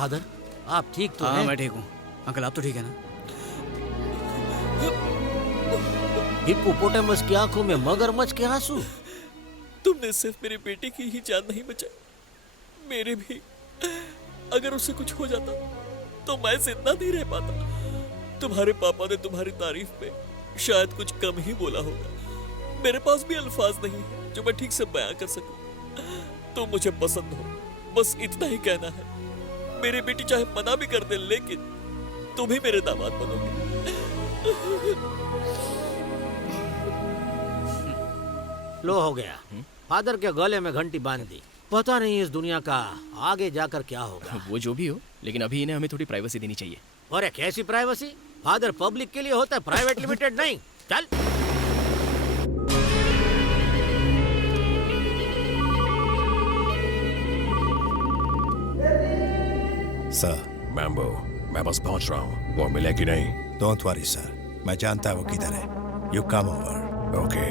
Father, आप ठीक तो हाँ हैं? मैं ठीक हूँ। अंकल आप तो ठीक है ना? हिप्पोपोटामस की आंखों में मगरमच्छ के आंसू। तुमने सिर्फ मेरी बेटी की ही जान नहीं बचाई, मेरे भी। अगर उसे कुछ हो जाता तो मैं जिंदा नहीं रह पाता। तुम्हारे पापा ने तुम्हारी तारीफ में शायद कुछ कम ही बोला होगा। मेरे पास भी अल्फाज नहीं है जो मैं ठीक से बयां कर सकूं। तुम मुझे पसंद हो, बस इतना ही कहना है। मेरी बेटी चाहे मना भी कर दे, लेकिन तुम ही मेरे दामाद बनोगे। लो हो गया। फादर के गले में घंटी बांध दी। पता नहीं इस दुनिया का आगे जाकर क्या होगा। वो जो भी हो, लेकिन अभी इन्हें हमें थोड़ी प्राइवेसी देनी चाहिए। अरे कैसी प्राइवेसी? फादर पब्लिक के लिए होता है, प्राइवेट लिमिटेड नहीं। चल। सर, मैम्बो, मैं बस पहुंच रहा हूँ। वो मिले कि नहीं? डोंट वरी सर, मैं जानता हूँ वो किधर है। You come over. ओके।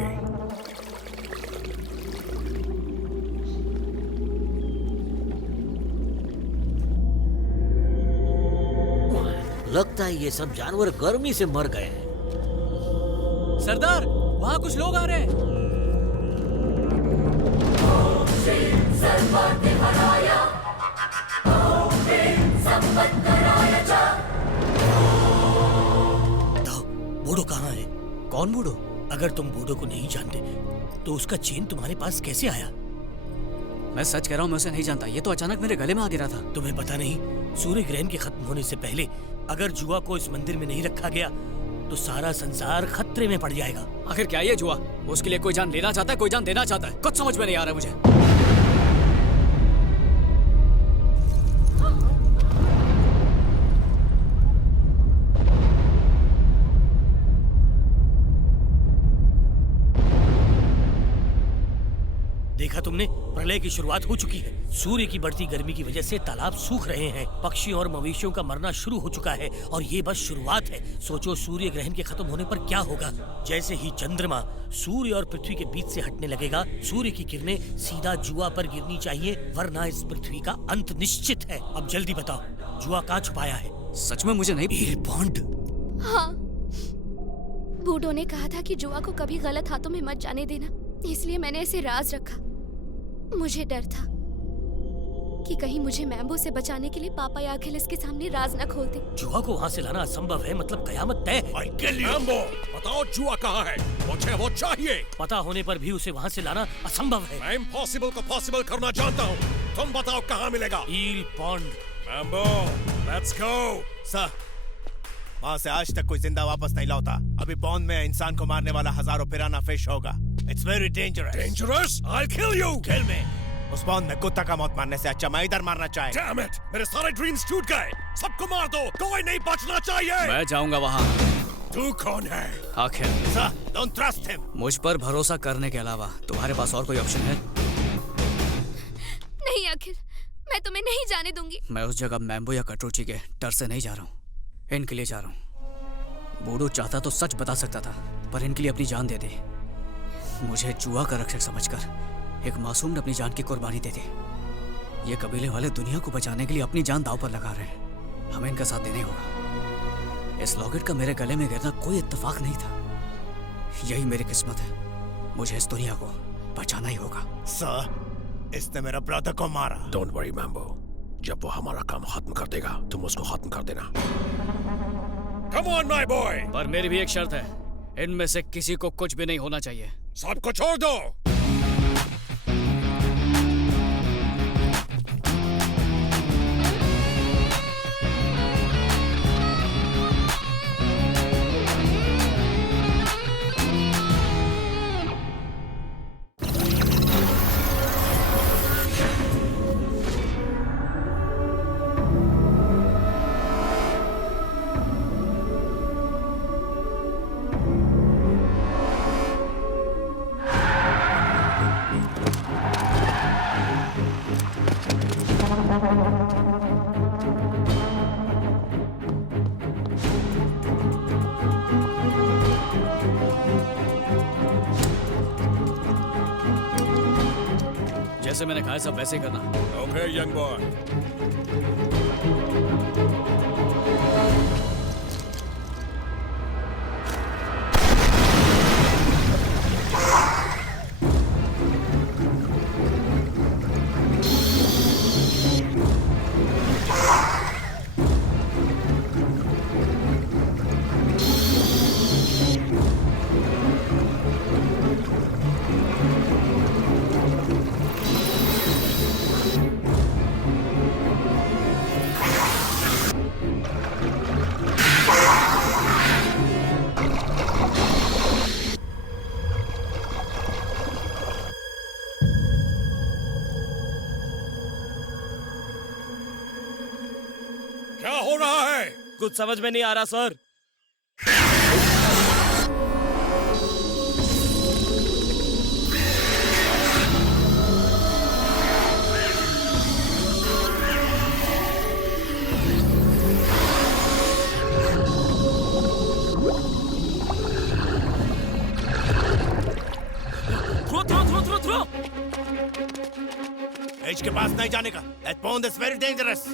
लगता है ये सब जानवर गर्मी से मर गए हैं। सरदार, वहाँ कुछ लोग आ रहे हैं। बूढ़ो कहाँ है? कौन बूढ़ो? अगर तुम बूढ़ो को नहीं जानते तो उसका चेन तुम्हारे पास कैसे आया? मैं सच कह रहा हूँ, मैं उसे नहीं जानता। ये तो अचानक मेरे गले में आ गिरा था। तुम्हें पता नहीं, सूर्य ग्रहण के खत्म होने से पहले अगर जुआ को इस मंदिर में नहीं रखा गया तो सारा संसार खतरे में पड़ जाएगा। आखिर क्या ये जुआ? उसके लिए कोई जान लेना चाहता है, कोई जान देना चाहता है। कुछ समझ में नहीं आ रहा है मुझे। देखा तुमने, प्रलय की शुरुआत हो चुकी है। सूर्य की बढ़ती गर्मी की वजह से तालाब सूख रहे हैं, पक्षी और मवेशियों का मरना शुरू हो चुका है, और ये बस शुरुआत है। सोचो सूर्य ग्रहण के खत्म होने पर क्या होगा। जैसे ही चंद्रमा सूर्य और पृथ्वी के बीच से हटने लगेगा, सूर्य की किरणें सीधा जुआ पर गिरनी चाहिए, वरना इस पृथ्वी का अंत निश्चित है। अब जल्दी बताओ, जुआ कहाँ छुपाया है? सच में मुझे नहीं। Heel pond. हाँ, बूढ़ों ने कहा था कि जुआ को कभी गलत हाथों में मत जाने देना, इसलिए मैंने इसे राज रखा। मुझे डर था कि कहीं मुझे मैम्बो से बचाने के लिए पापा या अखिलेश के सामने राज न खोल दे। जुआ को वहाँ से लाना असंभव है, मतलब कयामत तय है। मैम्बो, बताओ जुआ कहाँ है? मुझे वो चाहिए। पता होने पर भी उसे वहाँ से लाना असंभव है। मैं इम्पॉसिबल को पॉसिबल करना जानता हूँ। तुम बताओ कहाँ मिलेगा? Heel pond. Mambo, let's go. Sir, वहाँ से आज तक कोई जिंदा वापस नहीं लौटा। अभी पॉन्ड में इंसान को मारने वाला हजारों पिराना फिश होगा। It's very dangerous. Dangerous? I'll kill you. किल मी। उस पॉन्ड में कुत्ता का मौत मारने से अच्छा मैं इधर मारना चाहे। Damn it! मेरे सारे ड्रीम्स टूट गए। सबको मार दो, कोई नहीं बचना चाहिए। मैं जाऊंगा वहाँ। तू कौन है? आखिर सर, डोंट ट्रस्ट हिम। मुझ पर भरोसा करने के अलावा तुम्हारे पास और कोई ऑप्शन है? नहीं अखिल, मैं तुम्हें नहीं जाने दूंगी। मैं उस जगह मैम्बो या कटोची के डर से नहीं जा रहा हूँ, इनके लिए जा रहा हूँ। बूढ़ो चाहता तो सच बता सकता था, पर इनके लिए अपनी जान दे दे। मुझे जुआ का रक्षक समझकर एक मासूम ने अपनी जान की कुर्बानी दे दी। ये कबीले वाले दुनिया को बचाने के लिए अपनी जान दांव पर लगा रहे हैं। हमें इनका साथ देने होगा। इस लॉकेट का मेरे गले में गिरना कोई इत्तेफाक नहीं था। यही मेरी किस्मत है। मुझे इस दुनिया को बचाना ही होगा। सर, इसने मेरा ब्रदर को मारा। Don't worry, Mambo. जब वो हमारा काम खत्म कर देगा, तुम उसको खत्म कर देना। Come on, my boy! पर मेरी भी एक शर्त है, इनमें से किसी को कुछ भी नहीं होना चाहिए। सबको छोड़ दो। जैसे मैंने कहा सब वैसे ही करना। Okay, young boy. हो रहा है? कुछ समझ में नहीं आ रहा सर। थ्रो। एज के पास नहीं जाने का। That pond is very dangerous.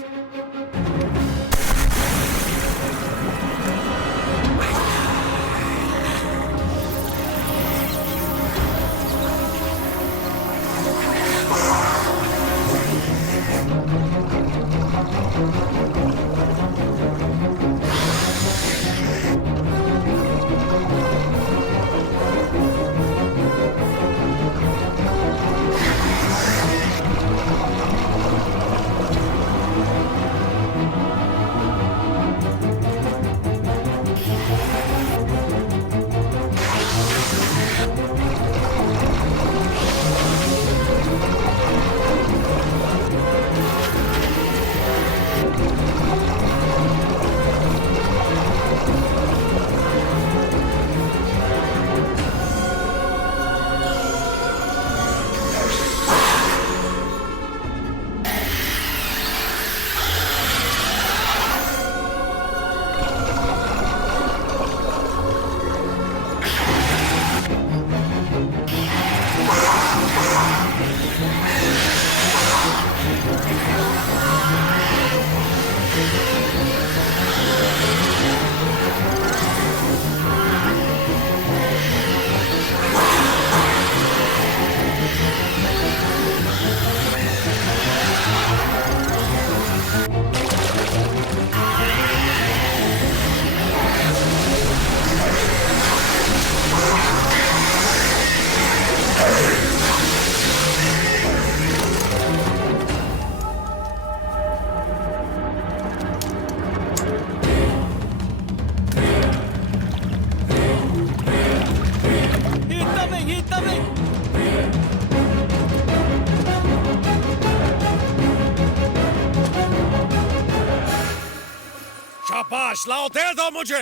शाबाश, लाओ दे दो मुझे।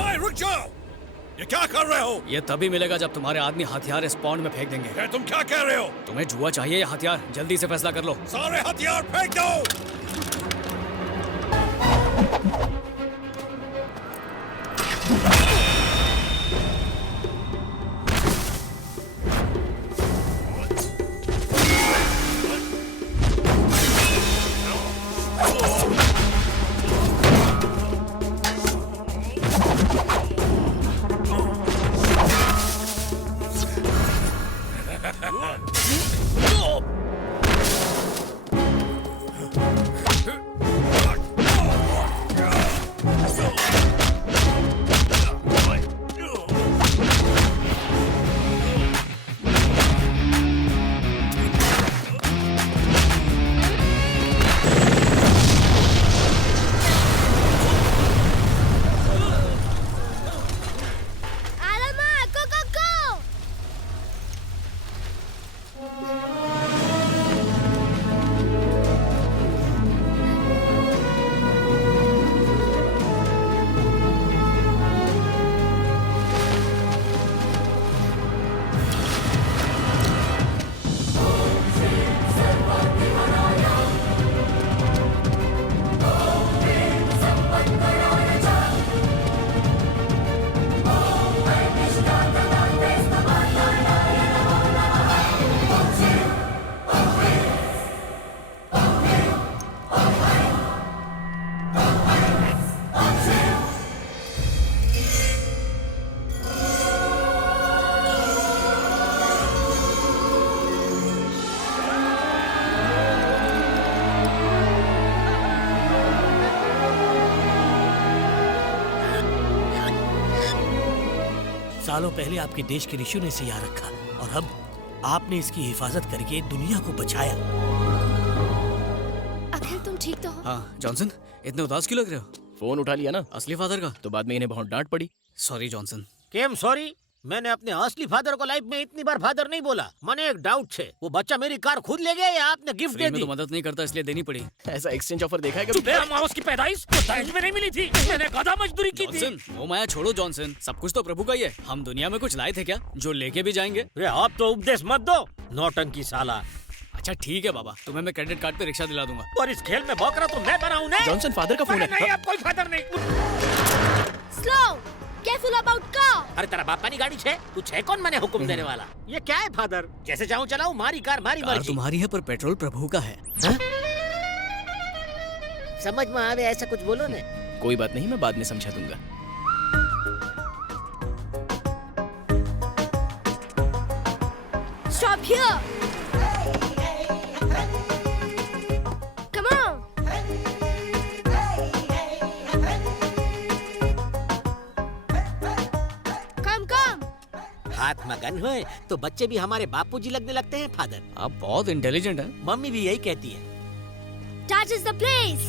ओए, रुक जाओ। ये क्या कर रहे हो? ये तभी मिलेगा जब तुम्हारे आदमी हथियार इस पॉन्ड में फेंक देंगे। ये तुम क्या कह रहे हो? तुम्हें जुआ चाहिए या हथियार? जल्दी से फैसला कर लो। सारे हथियार फेंक दो। सालों पहले आपके देश के ऋषियों ने इसे यहाँ रखा और अब आपने इसकी हिफाजत करके दुनिया को बचाया। अखिल, तुम ठीक तो हो? हाँ जॉनसन, इतने उदास क्यों लग रहे हो? फोन उठा लिया ना असली फादर का? तो बाद में इन्हें बहुत डांट पड़ी। Sorry Johnson. Came sorry? मैंने अपने असली फादर को लाइफ में इतनी बार फादर नहीं बोला। मैंने एक डाउट छे, वो बच्चा मेरी कार खुद ले गया या आपने गिफ्ट फ्री दे में दी? तो मदद नहीं करता इसलिए देनी पड़ी। ऐसा एक्सचेंज ऑफर देखा है कभी? मेरा माउस की पैदाइश तो दहेज में नहीं मिली थी, मैंने गधा मजदूरी की थी। जॉनसन, वो माया छोड़ो जॉनसन, सब कुछ तो प्रभु का ही है। हम दुनिया में कुछ लाए थे क्या जो लेके भी जाएंगे? अरे अब तो उपदेश मत दो, नौटंकी साला। अच्छा ठीक है बाबा, तुम्हें मैं क्रेडिट कार्ड पे रिक्शा दिला दूंगा। और इस खेल में भौंकना तो मैं बनाऊं ना? जॉनसन फादर का फोन अरे है। नहीं, अब कोई फादर नहीं। Slow, careful about car. अरे तेरा बापा की गाड़ी छे, तू छे कौन मैंने हुक्म देने वाला? ये क्या है फादर? जैसे चाहूं चलाऊं, मारी कार मारी कार मर्जी। तुम्हारी है पर पेट्रोल प्रभु का है। समझ में आवे ऐसा कुछ बोलो ने। कोई बात नहीं, मैं बाद में समझा दूंगा। Stop here. Come on. Come. हाथ में गन होए तो बच्चे भी हमारे बापूजी लगने लगते हैं फादर। आप बहुत इंटेलिजेंट हैं। मम्मी भी यही कहती है। That is the place.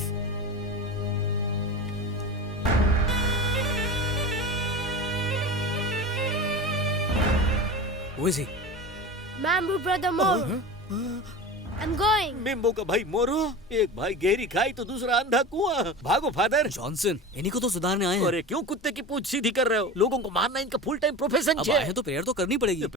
Who is he? Mambu brother Moro. I'm going. मेम्बो का भाई मोरो, एक भाई गहरी खाई तो दूसरा अंधा कुआं। भागो फादर। जॉनसन, इन्हीं को तो सुधारने आए हैं। अरे क्यों कुत्ते की पूंछ सीधी कर रहे हो? लोगों को मारना इनका फुल टाइम प्रोफेशन अब है। आए हैं तो प्रेयर तो करनी पड़ेगी।